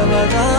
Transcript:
i'm Ramadan.